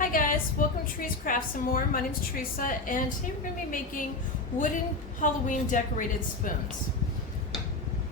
Hi guys, welcome to Trees Crafts and More. My name is Teresa, and today we're going to be making wooden Halloween decorated spoons.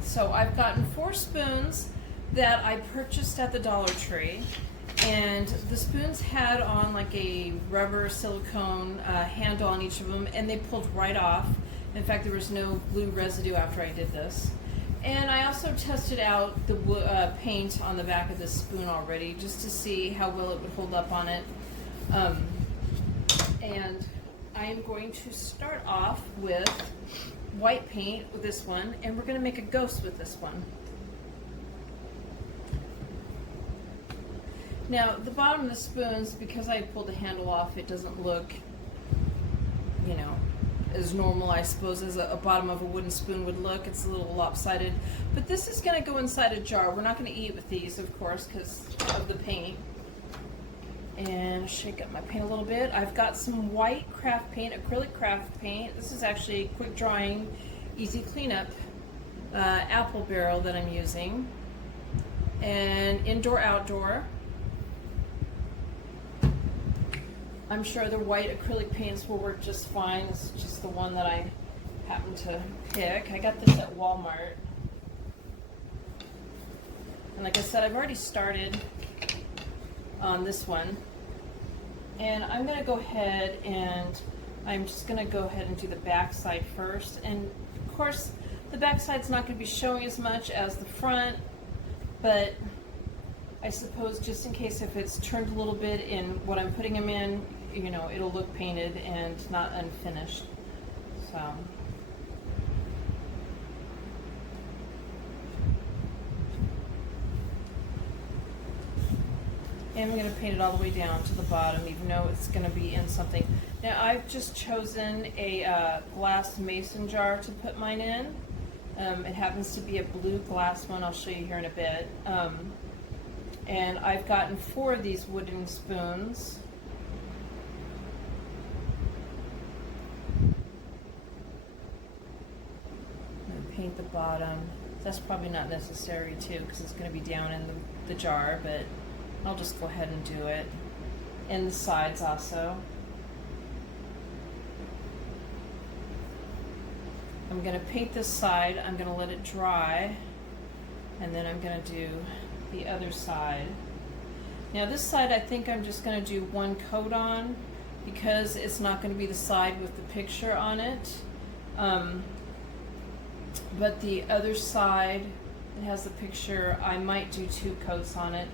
So I've gotten 4 spoons that I purchased at the Dollar Tree, and the spoons had on like a rubber silicone handle on each of them, and they pulled right off. In fact, there was no glue residue after I did this. And I also tested out the paint on the back of this spoon already, just to see how well it would hold up on it. And I am going to start off with white paint with this one, and we're going to make a ghost with this one. Now, the bottom of the spoons, because I pulled the handle off, it doesn't look, as normal, I suppose, as a bottom of a wooden spoon would look. It's a little lopsided. But this is going to go inside a jar. We're not going to eat with these, of course, because of the paint. And shake up my paint a little bit. I've got some white craft paint, acrylic craft paint. This is actually quick drying, easy cleanup apple barrel that I'm using. And indoor, outdoor. I'm sure the white acrylic paints will work just fine. This is just the one that I happened to pick. I got this at Walmart. And like I said, I've already started on this one. And I'm going to go ahead and I'm just going to go ahead and do the back side first. And of course, the back side's not going to be showing as much as the front, but I suppose just in case if it's turned a little bit in what I'm putting them in, it'll look painted and not unfinished. So. And I'm going to paint it all the way down to the bottom, even though it's going to be in something. Now, I've just chosen a glass mason jar to put mine in. It happens to be a blue glass one. I'll show you here in a bit. And I've gotten 4 of these wooden spoons. And paint the bottom. That's probably not necessary too, because it's going to be down in the jar, but I'll just go ahead and do it. And the sides also. I'm going to paint this side. I'm going to let it dry, and then I'm going to do the other side. Now this side I think I'm just going to do 1 coat on, because it's not going to be the side with the picture on it. But the other side that has the picture, I might do 2 coats on it.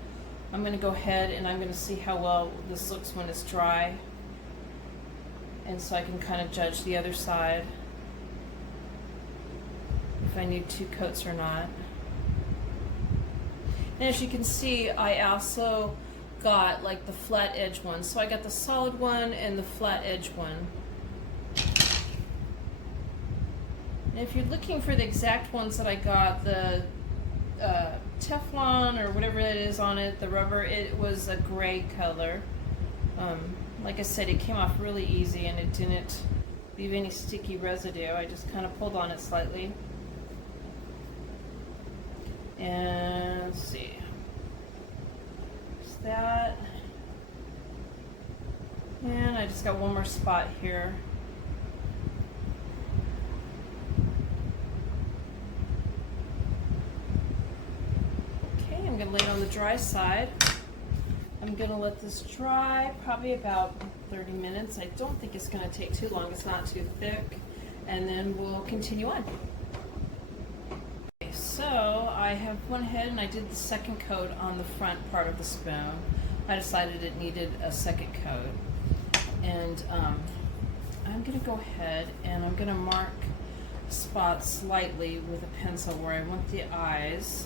I'm going to go ahead and I'm going to see how well this looks when it's dry, and so I can kind of judge the other side if I need 2 coats or not. And as you can see, I also got like the flat edge one. So I got the solid one and the flat edge one. And if you're looking for the exact ones that I got, the Teflon or whatever it is on it, the rubber, it was a gray color. Like I said, it came off really easy and it didn't leave any sticky residue. I just kind of pulled on it slightly. And let's see, there's that, and I just got one more spot here. Okay, I'm going to lay it on the dry side. I'm going to let this dry probably about 30 minutes. I don't think it's going to take too long. It's not too thick. And then we'll continue on. So I have went ahead and I did the second coat on the front part of the spoon. I decided it needed a second coat, and I'm going to go ahead and I'm going to mark spots slightly with a pencil where I want the eyes.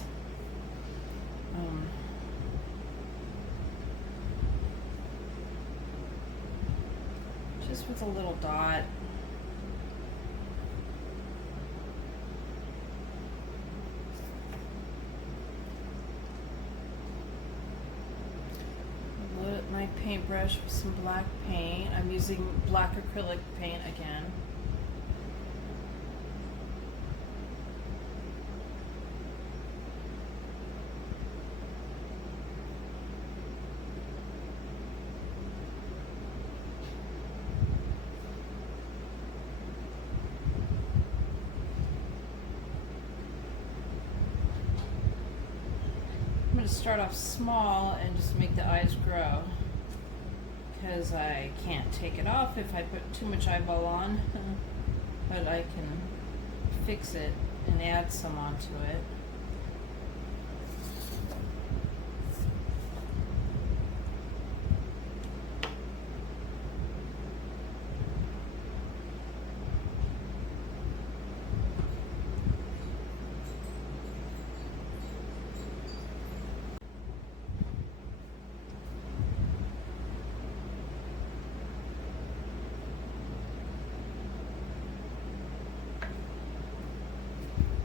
Just with a little dot. My paintbrush with some black paint. I'm using black acrylic paint again. to start off small and just make the eyes grow, because I can't take it off if I put too much eyeball on, but I can fix it and add some onto it.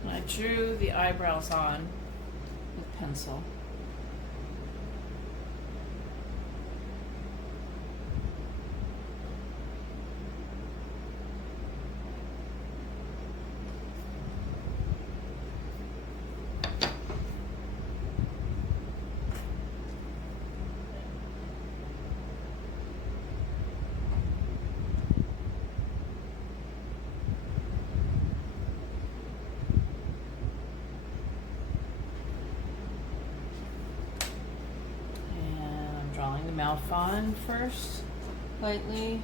I drew the eyebrows on with pencil. Drawing the mouth on first, lightly.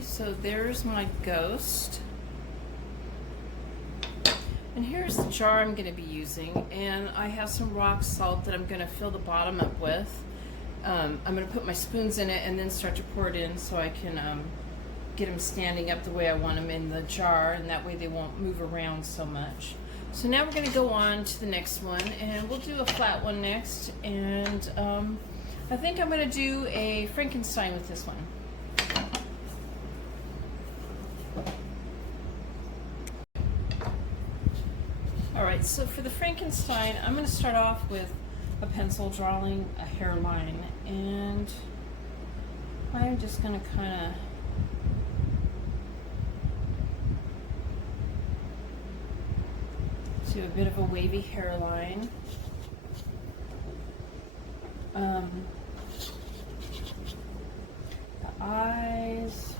So there's my ghost. And here's the jar I'm going to be using. And I have some rock salt that I'm going to fill the bottom up with. I'm going to put my spoons in it and then start to pour it in so I can get them standing up the way I want them in the jar, and that way they won't move around so much. So now we're going to go on to the next one, and we'll do a flat one next. And I think I'm going to do a Frankenstein with this one. Alright, so for the Frankenstein, I'm going to start off with a pencil drawing a hairline, and I'm just going to kind of do a bit of a wavy hairline. The eyes.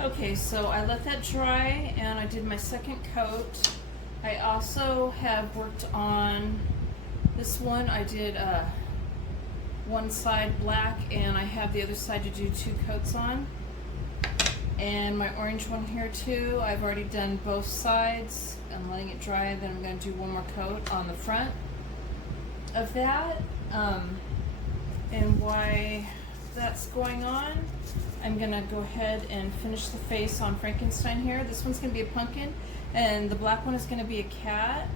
Okay, so I let that dry and I did my second coat. I also have worked on this one. I did one side black and I have the other side to do 2 coats on. And my orange one here too, I've already done both sides. I'm letting it dry, then I'm going to do one more coat on the front of that. And why that's going on, I'm gonna go ahead and finish the face on Frankenstein here. This one's gonna be a pumpkin, and the black one is gonna be a cat.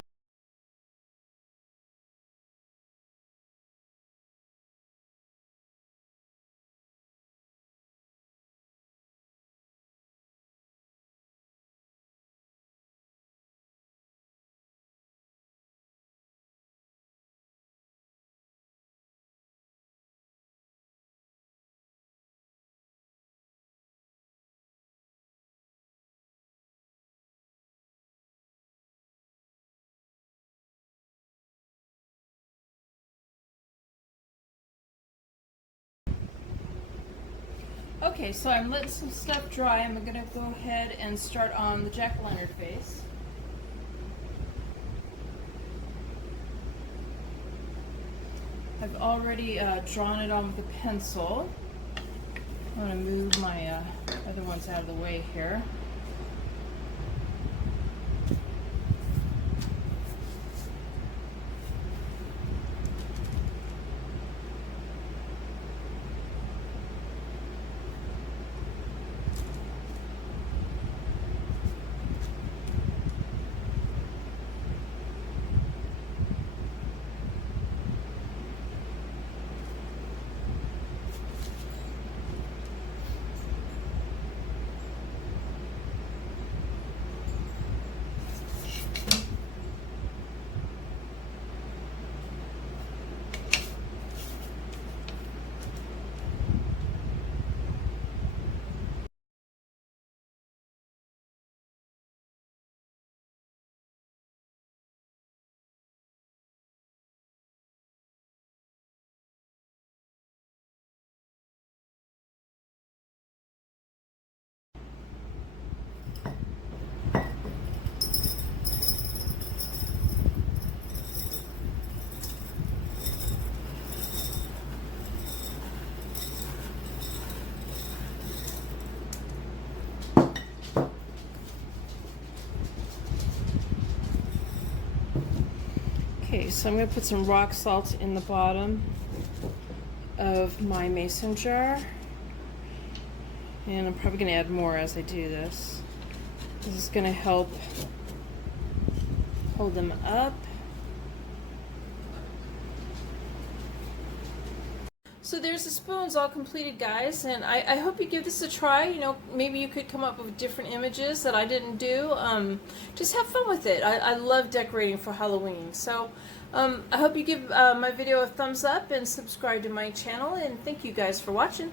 Okay, so I'm letting some stuff dry. I'm gonna go ahead and start on the jack-o'-lantern face. I've already drawn it on with a pencil. I'm gonna move my other ones out of the way here. Okay, so I'm going to put some rock salt in the bottom of my mason jar. And I'm probably going to add more as I do this. This is going to help hold them up. So there's the spoons all completed, guys, and I hope you give this a try. You know, maybe you could come up with different images that I didn't do. Just have fun with it. I love decorating for Halloween. So I hope you give my video a thumbs up and subscribe to my channel, and thank you guys for watching.